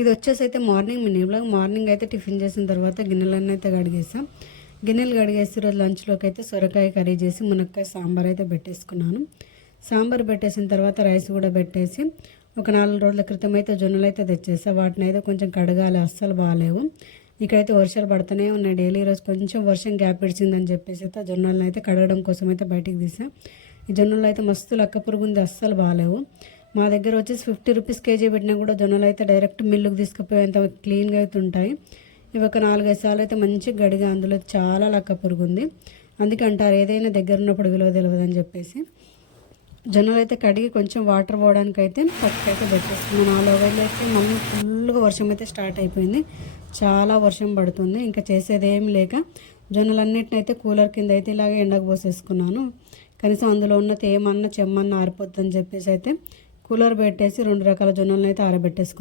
ఇది వచ్చేసి అయితే మార్నింగ్ మినీ బ్లాగ్. మార్నింగ్ అయితే టిఫిన్ చేసిన తర్వాత గిన్నెలన్నీ అయితే కడిగేసాం. గిన్నెలు కడిగేసి ఈరోజు లంచ్లోకి అయితే సొరకాయ కర్రీ చేసి మునక్కాయ సాంబార్ అయితే పెట్టేసుకున్నాను. సాంబార్ పెట్టేసిన తర్వాత రైస్ కూడా పెట్టేసి ఒక 4 రోజుల క్రితం అయితే జొన్నలు అయితే తెచ్చేసా. వాటిని అయితే కొంచెం కడగాలి, అస్సలు బాగాలేవు. ఇక్కడైతే వర్షాలు పడుతూనే ఉన్నాయి డైలీ. ఈరోజు కొంచెం వర్షం గ్యాప్ ఇచ్చిందని చెప్పేసి అయితే జొన్నలను అయితే కడగడం కోసం అయితే బయటికి తీసా. ఈ జొన్నలు అయితే మస్తు లక్క పురుగు ఉంది, అస్సలు బాగాలేవు. మా దగ్గర వచ్చేసి 50 రూపీస్ కేజీ పెట్టినా కూడా జొన్నలు అయితే డైరెక్ట్ మిల్లుకు తీసుకుపోయేంత క్లీన్గా అయితే ఉంటాయి. ఇవి ఒక 4-5 సార్లు అయితే మంచిగా గడిగా, అందులో చాలా లక్క పురుగు ఉంది. అందుకే అంటారు ఏదైనా దగ్గర ఉన్నప్పుడు విలువ తెలియదు అని చెప్పేసి. జొన్నలు అయితే కడిగి కొంచెం వాటర్ పోవడానికి అయితే పక్కకైతే పెట్టేస్తున్నాను. 4 రోజులు అయితే మళ్ళీ ఫుల్గా వర్షం అయితే స్టార్ట్ అయిపోయింది. చాలా వర్షం పడుతుంది. ఇంకా చేసేది ఏం లేక జొన్నలన్నిటిని అయితే కూలర్ కింద అయితే ఇలాగే ఎండకు పోసేసుకున్నాను. కనీసం అందులో ఉన్న తేమన్నా చెమ్మన్నా ఆరిపోద్దని చెప్పేసి అయితే కూలర్ పెట్టేసి 2 రకాల జొన్నలను అయితే ఆరబెట్టేసుకున్నాను.